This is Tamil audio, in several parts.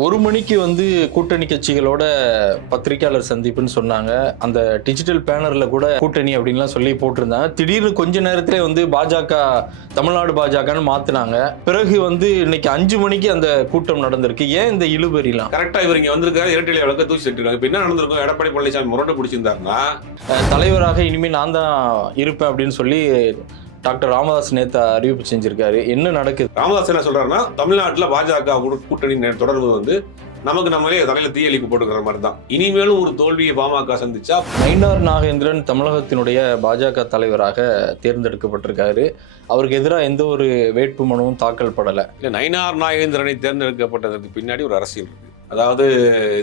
ஒரு மணிக்கு வந்து கூட்டணி கட்சிகளோட பத்திரிக்கையாளர் சந்திப்புன்னு சொன்னாங்க. அந்த டிஜிட்டல் பேனர்ல கூட கூட்டணி அப்படின்லாம் சொல்லி போட்டிருந்தாங்க. திடீர்னு கொஞ்ச நேரத்திலே வந்து பாஜக தமிழ்நாடு பாஜகன்னு மாத்தினாங்க. பிறகு வந்து இன்னைக்கு அஞ்சு மணிக்கு அந்த கூட்டம் நடந்திருக்கு. ஏன் இந்த இழுபறிலாம்? கரெக்டா இவர் இங்க வந்திருக்காரு இரட்டை வழக்க தூக்கி செட்டுருக்காங்க இப்ப என்ன நடந்திருக்கும்? எடப்பாடி பழனிசாமி முரண்டு பிடிச்சிருந்தாருன்னா? தலைவராக இனிமே நான் தான் இருப்பேன் அப்படின்னு சொல்லி டாக்டர் ராமதாஸ் நேத்து அறிவிப்பு செஞ்சிருக்காரு. என்ன நடக்குது? ராமதாஸ் என்ன சொல்றாருன்னா தமிழ்நாட்டுல பாஜக கூட கூட்டணி தொடர்பு வந்து நமக்கு நம்மளே தலையில தீயளிப்பு போட்டுக்கிற மாதிரி தான் இனிமேலும் ஒரு தோல்வியை பாமக சந்திச்சா நயினார் நாகேந்திரன் தமிழகத்தினுடைய பாஜக தலைவராக தேர்ந்தெடுக்கப்பட்டிருக்காரு. அவருக்கு எதிராக எந்த ஒரு வேட்பு மனுவும் தாக்கல் படலை. இல்ல நயினார் நாகேந்திரனை தேர்ந்தெடுக்கப்பட்டதற்கு பின்னாடி ஒரு அரசியல் இருக்கு. அதாவது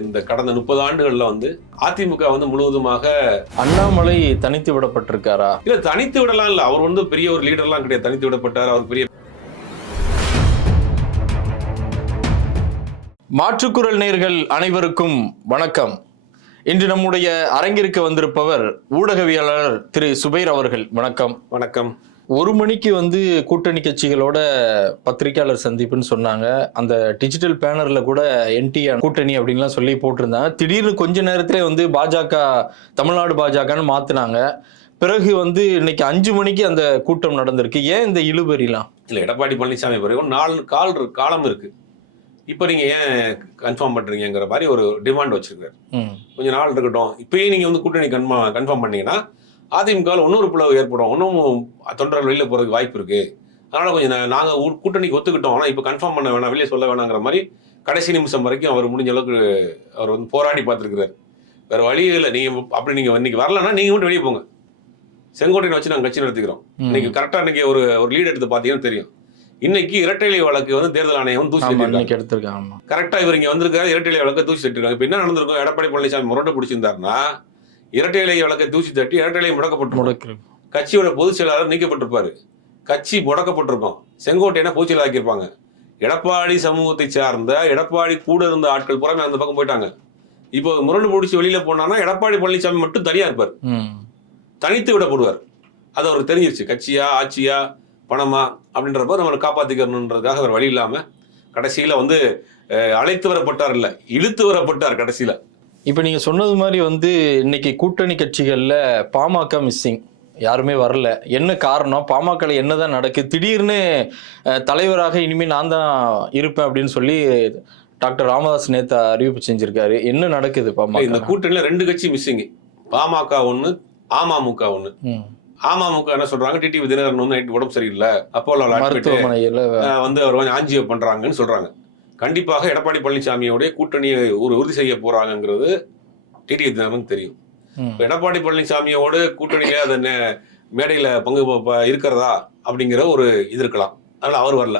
இந்த கடந்த முப்பது ஆண்டுகள்ல வந்து அதிமுக வந்து முழுவதுமாக அண்ணாமலை தனித்து விடப்பட்டிருக்காரா? இல்ல தனித்து விடலாம் இல்ல. அவர் வந்து பெரிய ஒரு லீடர்லாம் கிடையாது. தனித்து விடப்பட்டார். அவர் பெரிய மாற்றுக்குரல் நேர்கள் அனைவருக்கும் வணக்கம். இன்று நம்முடைய அரங்கிற்கு வந்திருப்பவர் ஊடகவியலாளர் திரு சுபைர் அவர்கள். வணக்கம். வணக்கம். ஒரு மணிக்கு வந்து கூட்டணி கட்சிகளோட பத்திரிக்கையாளர் சந்திப்புன்னு சொன்னாங்க. அந்த டிஜிட்டல் பேனர்ல கூட என்டிஆர் கூட்டணி அப்படின்லாம் சொல்லி போட்டிருந்தாங்க. திடீர்னு கொஞ்ச நேரத்திலே வந்து பாஜக தமிழ்நாடு பாஜகன்னு மாத்தினாங்க. பிறகு வந்து இன்னைக்கு அஞ்சு மணிக்கு அந்த கூட்டம் நடந்திருக்கு. ஏன் இந்த இழுபறிலாம்? இல்ல எடப்பாடி பழனிசாமி பிறகு நாலு கால் காலம் இருக்கு. இப்போ நீங்க ஏன் கன்ஃபார்ம் பண்றீங்கங்கிற மாதிரி ஒரு டிமாண்ட் வச்சிருக்காரு. ம். கொஞ்ச நாள் இருக்கட்டும். இப்பயே நீங்க வந்து கூட்டணி கன்ஃபார்ம் கன்ஃபார்ம் பண்ணீங்கன்னா அதிமுகவில் இன்னொரு பிளவு ஏற்படும். இன்னும் தொண்டர்கள் வெளியில போறதுக்கு வாய்ப்பு இருக்கு. அதனால கொஞ்சம் நா- நாங்க ஊ- கூட்டணிக்கு ஒத்துக்கிட்டோம். ஆனா இப்போ கன்ஃபார்ம் பண்ண வேணாம். வெளியே சொல்ல வேணாங்கிற மாதிரி கடைசி நிமிஷம் வரைக்கும் அவர் முடிஞ்ச அளவுக்கு அவர் வந்து போராடி பார்த்துருக்கிறார். வேற வழி இல்லை. நீங்க அப்படி நீங்க இன்னைக்கு வரலன்னா நீங்க மட்டும் வெளியே போங்க. செங்கோட்டையை வச்சு நாங்கள் கட்சி நடத்திக்கிறோம். இன்னைக்கு கரெக்டா இன்னைக்கு ஒரு ஒரு லீட் எடுத்து பார்த்தீங்கன்னா தெரியும். இன்னைக்கு இரட்டைலை வழக்கு வந்து தேர்தல் ஆணையம் வந்து தூசி எடுத்திருக்காங்க. ஆமா. கரெக்டா இவர் இங்க வந்திருக்காரு இரட்டை இலை வழக்கை தூசி தட்டிருக்காங்க. இப்ப என்ன நடந்திருக்கும்? எடப்பாடி பழனிசாமி முரண்டு பிடிச்சிருந்தாருன்னா இரட்டை இலை வழக்கை தூசி தட்டி இரட்டை இலை முடக்கப்பட்டிருக்கும் முடக்கு கட்சியோட பொதுச் செயலாளர் நீக்கப்பட்டிருப்பாரு. கட்சி முடக்கப்பட்டிருக்கும் செங்கோட்டையனை பொதுச் செயலாளர் ஆக்கியிருப்பாங்க எடப்பாடி சமூகத்தை சார்ந்த எடப்பாடி கூட இருந்த ஆட்கள் புறமே அந்த பக்கம் போயிட்டாங்க. இப்போ முரண்டு பிடிச்சி வெளியில போனான்னா எடப்பாடி பழனிசாமி மட்டும் தனியா இருப்பார். தனித்து விடப்படுவார். அது அவருக்கு தெரிஞ்சிருச்சு. கட்சியா ஆட்சியா பணமா அப்படின்றப்ப நம்மளை காப்பாத்திக்கணுன்றதுக்காக அவர் வழி இல்லாம கடைசியில வந்து அழைத்து வரப்பட்டார் இல்ல இழுத்து வரப்பட்டார் கடைசியில. இப்போ நீங்க சொன்னது மாதிரி வந்து இன்னைக்கு கூட்டணி கட்சிகள்ல பாமக மிஸ்ஸிங் யாருமே வரல. என்ன காரணம்? பாமக என்னதான் நடக்குது திடீர்னு தலைவராக இனிமே நான் தான் இருப்பேன் அப்படின்னு சொல்லி டாக்டர் ராமதாஸ் நேத்து அறிவிப்பு செஞ்சிருக்காரு. என்ன நடக்குது இந்த பாமக கூட்டணியில ரெண்டு கட்சி மிஸ்ஸிங் பாமக ஒண்ணு அமமுக ம். அமமுக என்ன சொல்றாங்க? டிடிவி தினகரன் வந்து நைட்டு உடம்பு சரியில்லை. அப்போலோ வந்து அவர் வந்து ஆஞ்சியோ பண்றாங்கன்னு சொல்றாங்க. கண்டிப்பாக எடப்பாடி பழனிசாமியோடைய கூட்டணியை ஒரு உறுதி செய்ய போறாங்கங்கிறது டிடிவி தினகரனுக்கு தெரியும். எடப்பாடி பழனிசாமியோட கூட்டணியில அது மேடையில பங்கு இருக்கிறதா அப்படிங்கிற ஒரு இது இருக்கலாம். அதனால அவர் வரல.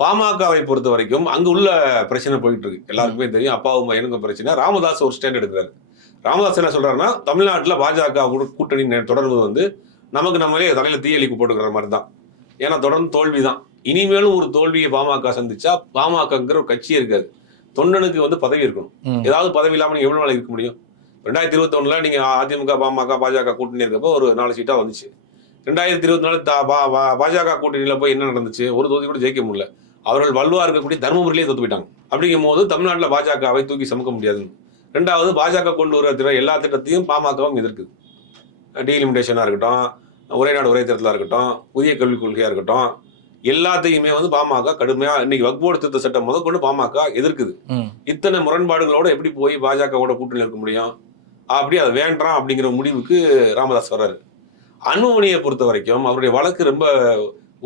பாமகவை பொறுத்த வரைக்கும் அங்க உள்ள பிரச்சனை போயிட்டு இருக்கு எல்லாருக்குமே தெரியும். அப்பாவும் பையனுக்கும் பிரச்சனை. ராமதாஸ் ஒரு ஸ்டாண்ட் எடுக்கிறாரு. ராமதாஸ் என்ன சொல்றாருன்னா தமிழ்நாட்டுல பாஜக கூட கூட்டணி தொடர்பு வந்து நமக்கு நம்மளே தலையில தீயளிப்பு போட்டுக்கிற மாதிரி தான் ஏன்னா தொடர்ந்து தோல்வி தான் இனிமேலும் ஒரு தோல்வியை பாமக சந்திச்சா பாமகங்கிற ஒரு கட்சி இருக்காது. தொண்டனுக்கு வந்து பதவி இருக்கணும். ஏதாவது பதவி இல்லாம நீங்க எவ்வளவு நாள் இருக்க முடியும்? ரெண்டாயிரத்தி இருபத்தொன்னுல நீங்க அதிமுக பாமக பாஜக கூட்டணி இருக்கப்போ ஒரு நாலு சீட்டா வந்துச்சு. ரெண்டாயிரத்தி இருபத்தி நாலு பாஜக கூட்டணியில போய் என்ன நடந்துச்சு? ஒரு தொகுதி கூட ஜெயிக்க முடியல. அவர்கள் வலுவா இருக்கக்கூடிய தருமபுரியிலே தோத்து போயிட்டாங்க. அப்படிங்கும் போது தமிழ்நாட்டில் பாஜகவை தூக்கி சுமக்க முடியாதுன்னு ரெண்டாவது பாஜக கொண்டு வர எல்லா திட்டத்தையும் பாமகவும் எதிர்க்குது. டீலிமிடேஷனாக இருக்கட்டும் ஒரே நாடு ஒரே தேர்தலாக இருக்கட்டும் புதிய கல்விக் கொள்கையாக இருக்கட்டும் எல்லாத்தையுமே வந்து பாமக கடுமையா இன்னைக்கு வக்போர்டு திருத்த சட்டம் முதல் கொண்டு பாமக எதிர்க்குது. இத்தனை முரண்பாடுகளோட எப்படி போய் பாஜகவோட கூட்டணி இருக்க முடியும்? அப்படி அதை வேண்டாம் அப்படிங்கிற முடிவுக்கு ராமதாஸ் வர்றாரு. அன்புமணியை பொறுத்த வரைக்கும் அவருடைய வழக்கு ரொம்ப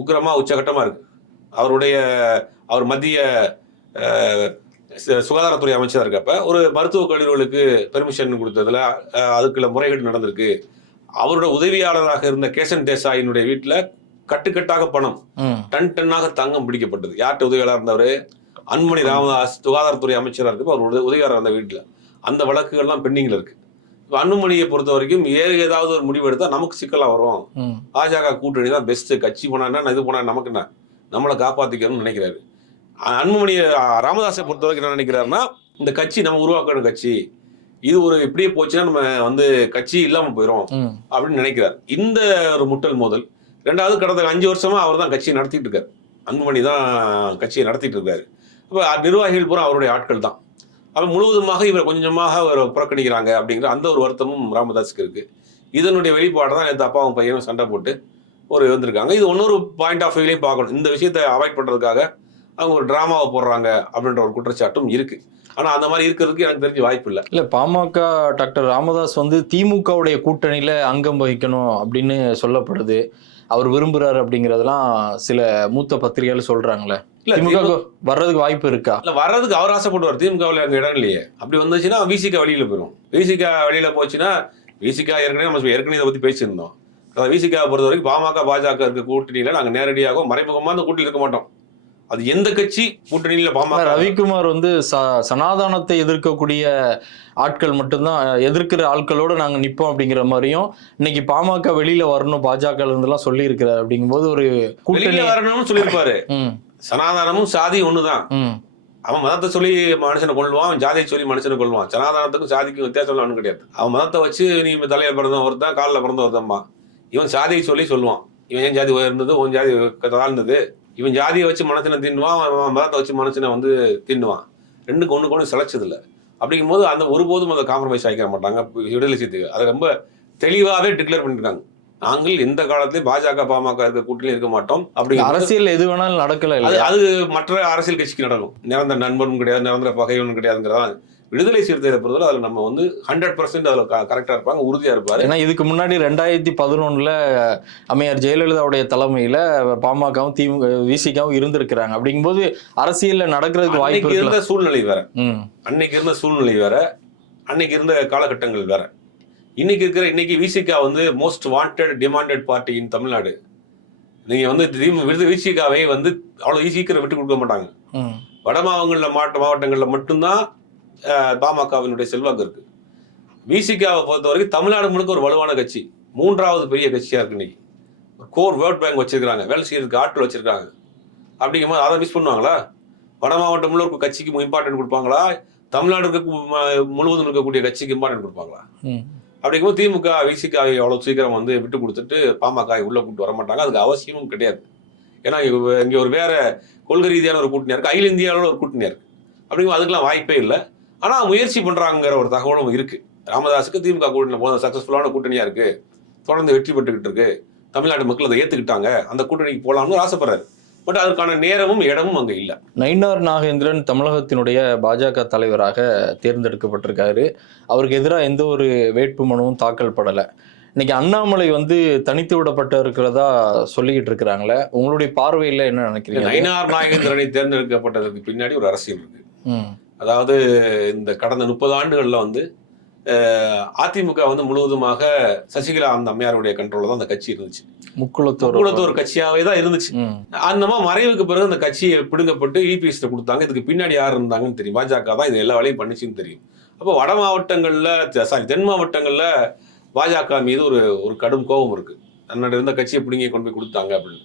உக்கிரமா உச்சகட்டமா இருக்கு. அவருடைய அவர் மத்திய சுகாதாரத்துறை அமைச்சராக இருக்கப்ப ஒரு மருத்துவக் கல்லூரிகளுக்கு பெர்மிஷன் கொடுத்ததுல அதுக்குள்ள முறைகேடு நடந்திருக்கு. அவரோட உதவியாளராக இருந்த கேசன் தேசாயினுடைய வீட்டில் கட்டுக்கட்டாக பணம். டன் டன்னாக தங்கம் பிடிக்கப்பட்டது. யார்கிட்ட உதவியாளர் இருந்தவர்? அன்புமணி ராமதாஸ் சுகாதாரத்துறை அமைச்சராக இருக்கப்ப அவர் உத- உதவியாளர் இருந்த வீட்டில். அந்த வழக்குகள்லாம் பெண்டிங்கில் இருக்கு. இப்போ அன்புமணியை பொறுத்த வரைக்கும் ஏறு ஏதாவது ஒரு முடிவு எடுத்தால் நமக்கு சிக்கலாக வரும். பாஜக கூட்டணி தான் பெஸ்ட் கட்சி போனா என்ன இது போனா நமக்கு என்ன? நம்மளை காப்பாத்திக்கணும்னு நினைக்கிறாரு. அன்புமணி ராமதாஸை பொறுத்த வரைக்கும் என்ன நினைக்கிறாருன்னா இந்த கட்சி நம்ம உருவாக்கணும் கட்சி. இது ஒரு இப்படியே போச்சுன்னா நம்ம வந்து கட்சி இல்லாம போயிடும். அப்படின்னு நினைக்கிறார். இந்த ஒரு முட்டல் மோதல் ரெண்டாவது கடந்த அஞ்சு வருஷமாக அவர் தான் கட்சியை நடத்திட்டு இருக்கார். அன்புமணி தான் கட்சியை நடத்திட்டு இருக்காரு. அப்போ நிர்வாகிகள் பூரா அவருடைய ஆட்கள் தான். அவர் முழுவதுமாக இவர் கொஞ்சமாக அவர் புறக்கணிக்கிறாங்க அப்படிங்கிற அந்த ஒரு வருத்தமும் ராமதாஸுக்கு இருக்கு. இதனுடைய வெளிப்பாடு தான் நேற்று அப்பாவும் பையனும் சண்டை போட்டு ஒரு வந்திருக்காங்க. இது இன்னொரு பாயிண்ட் ஆஃப் வியூலையும் பார்க்கணும். இந்த விஷயத்தை அவாய்ட் பண்ணுறதுக்காக அவங்க ஒரு ட்ராமாவை போடுறாங்க அப்படின்ற ஒரு குற்றச்சாட்டும் இருக்கு. ஆனால் அந்த மாதிரி இருக்கிறதுக்கு எனக்கு தெரிஞ்ச வாய்ப்பு இல்லை. இல்ல பாமக டாக்டர் ராமதாஸ் வந்து திமுகவுடைய கூட்டணியில அங்கம் வகிக்கணும் அப்படின்னு சொல்லப்படுது. அவர் விரும்புறாரு அப்படிங்கறதெல்லாம் சில மூத்த பத்திரிகைகள் சொல்றாங்களே. இல்ல திமுக வர்றதுக்கு வாய்ப்பு இருக்கா? இல்ல வர்றதுக்கு அவர் ஆசைப்படுவார். திமுகவில் அங்கே இடம் இல்லையே. அப்படி வந்துச்சுன்னா விசிக வெளியில போயிடும் விசிக வெளியில போச்சுன்னா விசிக ஏற்கனவே நம்ம ஏற்கனவே இதை பத்தி பேசியிருந்தோம். அதாவது விசிக பொறுத்த வரைக்கும் பாமக பாஜக இருக்க கூட்டணியில நாங்க நேரடியாக மறைமுகமா அந்த கூட்டணியில் இருக்க மாட்டோம். அது எந்த கட்சி? கூட்டணியில பாமக. ரவிக்குமார் வந்து சனாதனத்தை எதிர்க்கக்கூடிய ஆட்கள் மட்டும்தான் எதிர்க்கிற ஆட்களோட நாங்க நிப்போம் அப்படிங்கிற மாதிரியும் இன்னைக்கு பாமக வெளியில வரணும் பாஜக இருந்தெல்லாம் சொல்லி இருக்கிறார் அப்படிங்கும்போது ஒரு கூட்டணி வரணும்னு சொல்லியிருப்பாரு. சனாதனமும் சாதி ஒண்ணுதான். அவன் மதத்தை சொல்லி மனுஷனை கொள்வான் அவன் ஜாதியை சொல்லி மனுஷனை கொள்வான் சனாதனத்துக்கும் சாதிக்கும் வித்தியாசம் ஒன்றும் கிடையாது. அவன் மதத்தை வச்சு நீ தலையில பிறந்த ஒருத்தன் காலில் பிறந்த ஒருத்தம்மா இவன் சாதியை சொல்லி சொல்லுவான். இவன் ஏன் ஜாதி உயர்ந்தது உன் ஜாதி தாழ்ந்தது? இவன் ஜாதியை வச்சு மனுஷனை தின்னுவான் அவன் மதத்தை வச்சு மனுஷனை வந்து தின்னுவான். ரெண்டுக்கு ஒன்று சிலைச்சது இல்லை அப்படிங்கும்போது அந்த ஒருபோதும் அதை காம்ப்ரமைஸ் ஆகிக்க மாட்டாங்க விடுதலை சிறுத்தைகள் அதை ரொம்ப தெளிவாகவே டிக்ளேர் பண்ணிருக்காங்க. நாங்கள் எந்த காலத்திலயும் பாஜக பாமக இருக்க கூட்டணியில் இருக்க மாட்டோம் அப்படிங்கிற அரசியல் எது வேணாலும் நடக்கல அது மற்ற அரசியல் கட்சிக்கு நடக்கும். நிரந்தர நண்பனும் கிடையாது நிரந்தர பகைவனும் கிடையாதுங்கிறதான் விடுதலை சிறுத்தைகளை பொறுத்தவரை அதில் நம்ம வந்து ஹண்ட்ரட் பர்சன்ட் அதில் கரெக்டாக இருப்பாங்க உறுதியாக இருப்பாரு. ஏன்னா இதுக்கு முன்னாடி ரெண்டாயிரத்தி பதினொன்னுல அம்மையார் ஜெயலலிதாவுடைய தலைமையில பாமகவும் திமுக விசிகாவும் இருந்திருக்கிறாங்க. அப்படிங்கும்போது அரசியல்ல நடக்கிறதுக்கு வாய்ப்பு இருந்த சூழ்நிலை வேற. அன்னைக்கு இருந்த சூழ்நிலை வேற. அன்னைக்கு இருந்த காலகட்டங்கள் வேற. இன்னைக்கு இருக்கிற இன்னைக்கு விசிகா வந்து most wanted demanded party in Tamil Nadu. நீங்க வந்து விருது விசிகாவை வந்து அவ்வளவு சீக்கிரம் விட்டு கொடுக்க மாட்டாங்க. வட மாவட்டங்களில் மாவட்ட மாவட்டங்களில் மட்டும்தான் பாமகவினுடைய செல்வாக்கு இருக்கு. விசிகாவை பொறுத்த வரைக்கும் தமிழ்நாடு முழுக்க ஒரு வலுவான கட்சி. மூன்றாவது பெரிய கட்சியா இருக்கு இன்னைக்கு. கோர் வேர்ட் பேங்க் வச்சிருக்காங்க வேலை செய்யறதுக்கு ஆட்கள் வச்சிருக்காங்க. அப்படிங்கும்போது அதை மிஸ் பண்ணுவாங்களா? வட மாவட்டம் உள்ள ஒரு கட்சிக்கு இம்பார்ட்டன்ட் கொடுப்பாங்களா? தமிழ்நாடு முழுவதும் இருக்கக்கூடிய கட்சிக்கு இம்பார்ட்டன்ட் கொடுப்பாங்களா. அப்படிங்கும்போது திமுக விசிகாவை அவ்வளவு சீக்கிரம் வந்து விட்டு கொடுத்துட்டு பாமக உள்ள கூட்டு வர மாட்டாங்க. அதுக்கு அவசியமும் கிடையாது. ஏன்னா இங்க ஒரு வேற கொள்கை ரீதியான ஒரு கூட்டணியா இருக்கு. அகில இந்தியாவோட ஒரு கூட்டணியா இருக்கு. அப்படிங்கும் அதுக்கெல்லாம் வாய்ப்பே இல்லை. ஆனா முயற்சி பண்றாங்கிற ஒரு தகவலும் இருக்கு. ராமதாஸுக்கு திமுக கூட்டணி போன சக்சஸ்ஃபுல்லான கூட்டணியா இருக்கு. தொடர்ந்து வெற்றி பெற்றுக்கிட்டு இருக்கு. தமிழ்நாடு மக்கள் அதை ஏத்துக்கிட்டாங்க. அந்த கூட்டணிக்கு போலாம்னு ஆசைப்படுறாரு. பட் அதற்கான நேரமும் இடமும் அங்க இல்ல. நயினார் நாகேந்திரன் தமிழகத்தினுடைய பாஜக தலைவராக தேர்ந்தெடுக்கப்பட்டிருக்காரு. அவருக்கு எதிராக எந்த ஒரு வேட்பு மனுவும் தாக்கல் படலை. இன்னைக்கு அண்ணாமலை வந்து தனித்து விடப்பட்டு இருக்கிறதா சொல்லிக்கிட்டு இருக்கிறாங்களே உங்களுடைய பார்வையில என்ன நினைக்கிறீங்க? நயினார் நாகேந்திரனை தேர்ந்தெடுக்கப்பட்டதற்கு பின்னாடி ஒரு அரசியல் இருக்கு. ம், அதாவது இந்த கடந்த முப்பது ஆண்டுகள்ல வந்து அதிமுக வந்து முழுவதுமாக சசிகலா அந்த அம்மையாருடைய கண்ட்ரோல்ல தான் அந்த கட்சி இருந்துச்சு. முக்குளத்தோர் முக்குளத்தோர் கட்சியாவே தான் இருந்துச்சு. அந்த மாதிரி மறைவுக்கு பிறகு அந்த கட்சியை பிடுங்கப்பட்டு இபிஎஸ்ல கொடுத்தாங்க. இதுக்கு பின்னாடி யார் இருந்தாங்கன்னு தெரியும். பாஜக தான் இது எல்லா வேலையும் பண்ணிச்சுன்னு தெரியும். அப்போ வட மாவட்டங்கள்ல சாரி தென் மாவட்டங்கள்ல பாஜக மீது ஒரு ஒரு கடும் கோபம் இருக்கு. தன்னோட இருந்த கட்சியை பிடுங்கி கொண்டு போய் கொடுத்தாங்க அப்படின்னு.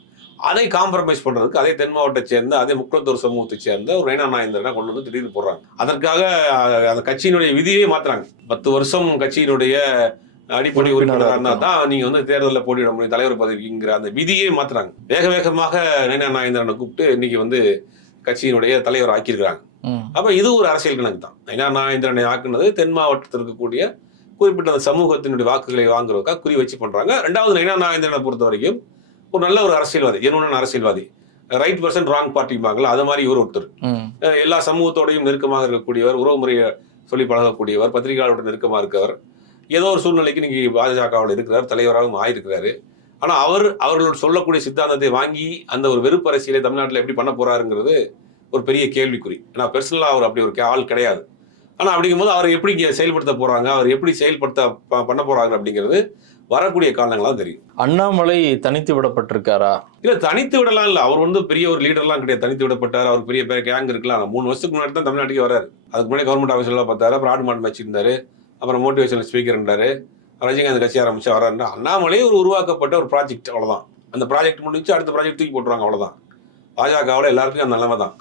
அதை காம்ப்ரமைஸ் பண்றதுக்கு அதே தென் மாவட்டத்தை சேர்ந்த அதே முக்குளத்தூர் சமூகத்தை சேர்ந்த ஒரு ரேனா நாயந்திரனை கொண்டு வந்து திடீர்னு போடுறாங்க. அதற்காக அந்த கட்சியினுடைய விதியே மாத்துறாங்க. பத்து வருஷம் கட்சியினுடைய அடிப்படை உறுப்பினராக இருந்தா தான் நீங்க வந்து தேர்தலில் போட்டியிட முடியும் தலைவர் பதவிங்கிற அந்த விதியே மாத்துறாங்க. வேக வேகமாக நயனா நாயந்திரனை கூப்பிட்டு இன்னைக்கு வந்து கட்சியினுடைய தலைவர் ஆக்கியிருக்கிறாங்க. அப்ப இது ஒரு அரசியல் கணக்கு தான். நயனா நாயந்திரனை ஆக்குனது தென் மாவட்டத்தில் இருக்கக்கூடிய குறிப்பிட்ட அந்த சமூகத்தினுடைய வாக்குகளை வாங்குறதுக்காக குறி வச்சு பண்றாங்க. ரெண்டாவது நயனா நாயந்திரனை பொறுத்த வரைக்கும் ஒரு நல்ல ஒரு அரசியல்வாதி ஜெனுவனான அரசியல்வாதி. ரைட் பர்சன் ராங் பார்ட்டிம்பாங்களா அது மாதிரி இவர் ஒருத்தர். எல்லா சமூகத்தோடையும் நெருக்கமாக இருக்கக்கூடியவர் உறவுமுறையை சொல்லி பழகக்கூடியவர் பத்திரிகையாளருடன் நெருக்கமாக இருக்கவர். ஏதோ ஒரு சூழ்நிலைக்கு இன்னைக்கு பாஜகவில் இருக்கிறார் தலைவராகவும் ஆயிருக்கிறாரு. ஆனா அவர் அவர்களோட சொல்லக்கூடிய சித்தாந்தத்தை வாங்கி அந்த ஒரு வெறுப்பு அரசியலை தமிழ்நாட்டில் எப்படி பண்ண போறாருங்கிறது ஒரு பெரிய கேள்விக்குறி. ஏன்னா பெர்சனலா அவர் அப்படி ஒரு ஆள் கிடையாது. ஆனா அப்படிங்கும்போது அவர் எப்படி செயல்படுத்த போறாங்க அவர் எப்படி செயல்படுத்த பண்ண போறாங்க அப்படிங்கிறது வரக்கூடிய காரணங்களா தெரியும். அண்ணாமலை தனித்து விடப்பட்டிருக்காரா? இல்ல தனித்து விடலாம் இல்ல. அவர் வந்து பெரிய ஒரு லீடர்லாம் கிடையாது. தனித்து விடப்பட்டார். அவர் பெரிய பேர் கேங் இருக்கலாம் மூணு வருஷத்துக்கு முன்னாடி தான் தமிழ்நாட்டுக்கு வராரு அதுக்கு முன்னாடி கவர்மெண்ட் ஆஃபீஸ்ல பார்த்தாரு. அப்புறம் ஆடு மாடு வச்சிருந்தாரு அப்புறம் மோட்டிவேஷனல் ஸ்பீக்கர் இருந்தாரு. ரஜினிகாந்த் கட்சி ஆரம்பிச்சு வராருன்னா அண்ணாமலே ஒரு உருவாக்கப்பட்ட ஒரு ப்ராஜெக்ட் அவ்வளவுதான். அந்த ப்ராஜெக்ட் முடிஞ்சு அடுத்த ப்ராஜெக்ட் தூக்கி போட்டுருவாங்க அவ்வளவுதான். பாஜகவில் எல்லாருக்கும் அந்த நிலைமை தான்.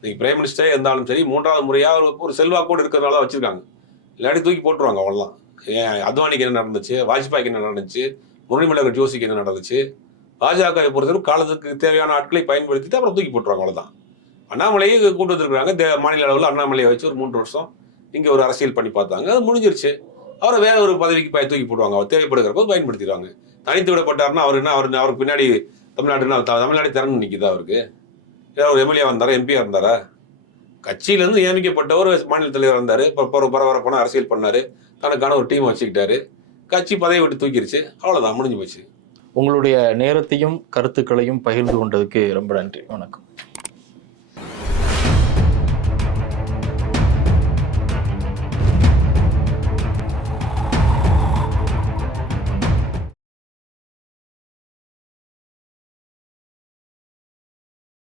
இன்னைக்கு பிரைம் மினிஸ்டரே இருந்தாலும் சரி மூன்றாவது முறையா ஒரு ஒரு செல்வாக்கோடு இருக்கிறதுனால வச்சிருக்காங்க. இல்லாட்டி தூக்கி போட்டுருவாங்க அவ்வளவுதான். ஏன் அத்வானிக்கு என்ன நடந்துச்சு? வாஜ்பாய்க்கு என்ன நடந்துச்சு? முரளிமலர் ஜோசிக்கு என்ன நடந்துச்சு? பாஜகவை பொறுத்தவரை காலத்துக்கு தேவையான ஆட்களை பயன்படுத்திட்டு அப்புறம் தூக்கி போட்டுருவாங்க அவ்வளோதான் அண்ணாமலையை கூட்டு வந்துருக்குறாங்க. தே- மாநில அளவில் அண்ணாமலையை வச்சு ஒரு மூன்று வருஷம் இங்கே ஒரு அரசியல் பண்ணி பார்த்தாங்க. அது முடிஞ்சிருச்சு. அவரை வேற ஒரு பதவிக்கு பய தூக்கி போடுவாங்க அவர் தேவைப்படுகிற போது பயன்படுத்திடுவாங்க. தனித்து விடப்பட்டார்னா அவர் என்ன அவர் அவருக்கு பின்னாடி தமிழ்நாடுன்னா த- தமிழ்நாடு திறன் நிற்கிதா அவருக்கு? ஏதாவது ஒரு எம்எல்ஏ வந்தாரா எம்பியாக இருந்தாரா? கட்சியிலேருந்து நியமிக்கப்பட்டவர் மாநில தலைவர் வந்தார் இப்போ பரபரப்பான அரசியல் பண்ணார். தனக்கான ஒரு டீம் வச்சுக்கிட்டாரு. கட்சி பதவி விட்டு தூக்கிருச்சு. அவ்வளோதான் முடிஞ்சு போச்சு. உங்களுடைய நேரத்தையும் கருத்துக்களையும் பகிர்ந்து கொண்டதுக்கு ரொம்ப நன்றி. வணக்கம்.